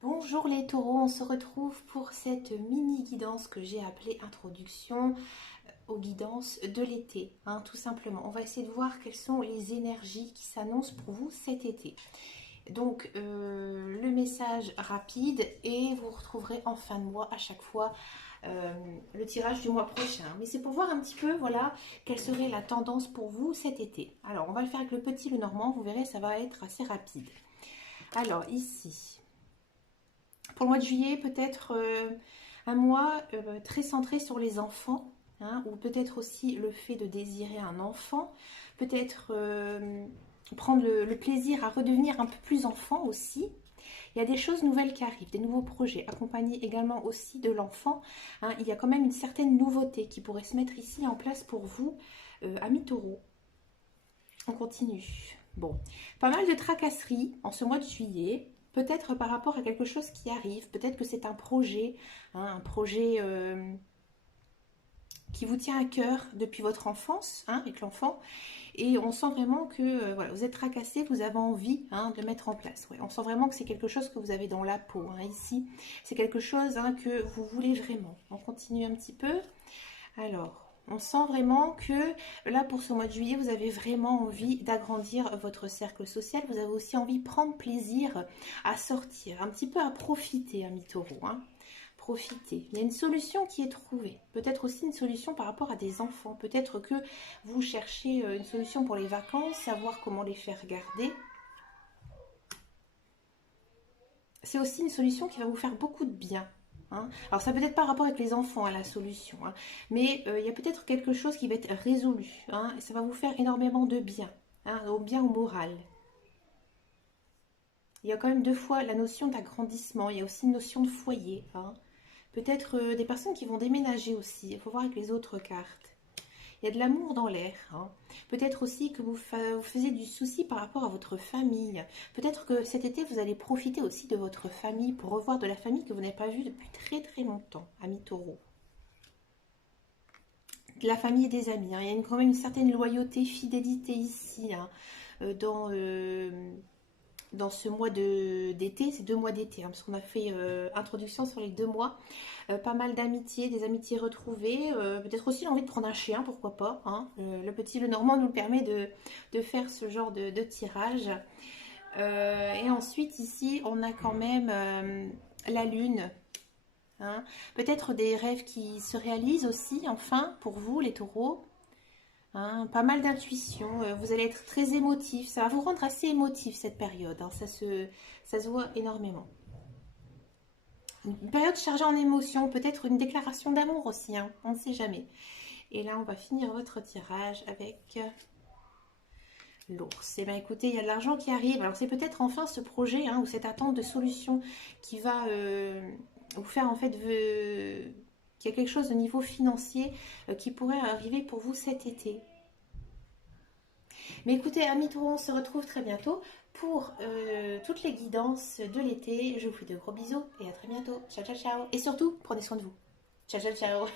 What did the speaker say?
Bonjour les taureaux, on se retrouve pour cette mini guidance que j'ai appelée introduction aux guidances de l'été, tout simplement. On va essayer de voir quelles sont les énergies qui s'annoncent pour vous cet été. Donc le message rapide et vous retrouverez en fin de mois à chaque fois le tirage du mois prochain. Mais c'est pour voir un petit peu, voilà, quelle serait la tendance pour vous cet été. Alors on va le faire avec le petit, le normand, vous verrez, ça va être assez rapide. Alors ici, pour le mois de juillet, peut-être un mois très centré sur les enfants, ou peut-être aussi le fait de désirer un enfant, peut-être prendre le plaisir à redevenir un peu plus enfant aussi. Il y a des choses nouvelles qui arrivent, des nouveaux projets, accompagnés également aussi de l'enfant. Il y a quand même une certaine nouveauté qui pourrait se mettre ici en place pour vous, amis taureaux. On continue. Bon, pas mal de tracasseries en ce mois de juillet. Peut-être par rapport à quelque chose qui arrive. Peut-être que c'est un projet, un projet qui vous tient à cœur depuis votre enfance, avec l'enfant. Et on sent vraiment que voilà, vous êtes tracassé, vous avez envie de mettre en place. Ouais, on sent vraiment que c'est quelque chose que vous avez dans la peau. Ici, c'est quelque chose que vous voulez vraiment. On continue un petit peu. Alors, on sent vraiment que là, pour ce mois de juillet, vous avez vraiment envie d'agrandir votre cercle social. Vous avez aussi envie de prendre plaisir à sortir, un petit peu à profiter, amis taureaux. Profiter. Il y a une solution qui est trouvée. Peut-être aussi une solution par rapport à des enfants. Peut-être que vous cherchez une solution pour les vacances, savoir comment les faire garder. C'est aussi une solution qui va vous faire beaucoup de bien. Alors ça peut être pas rapport avec les enfants la solution, mais il y a peut-être quelque chose qui va être résolu, et ça va vous faire énormément de bien, au bien au moral. Il y a quand même deux fois la notion d'agrandissement, il y a aussi une notion de foyer. Peut-être des personnes qui vont déménager aussi, il faut voir avec les autres cartes. Il y a de l'amour dans l'air. Peut-être aussi que vous faisiez du souci par rapport à votre famille. Peut-être que cet été, vous allez profiter aussi de votre famille pour revoir de la famille que vous n'avez pas vue depuis très très longtemps, amis taureaux. De la famille et des amis. Il y a quand même une certaine loyauté, fidélité ici, dans ce mois d'été, ces 2 mois d'été, parce qu'on a fait introduction sur les 2 mois. Pas mal d'amitiés, des amitiés retrouvées, peut-être aussi l'envie de prendre un chien, pourquoi pas. Le petit, le normand nous permet de faire ce genre de tirage. Et ensuite ici, on a quand même la lune. Peut-être des rêves qui se réalisent aussi, enfin, pour vous, les taureaux. Pas mal d'intuition, vous allez être très émotif, ça va vous rendre assez émotif cette période, ça se voit énormément. Une période chargée en émotions, peut-être une déclaration d'amour aussi, on ne sait jamais. Et là, on va finir votre tirage avec l'ours. Et bien écoutez, il y a de l'argent qui arrive, alors c'est peut-être enfin ce projet ou cette attente de solution qui va vous faire en fait qu'il y a quelque chose au niveau financier qui pourrait arriver pour vous cet été. Mais écoutez, amis taureaux, on se retrouve très bientôt pour toutes les guidances de l'été. Je vous fais de gros bisous et à très bientôt. Ciao, ciao, ciao. Et surtout, prenez soin de vous. Ciao, ciao, ciao.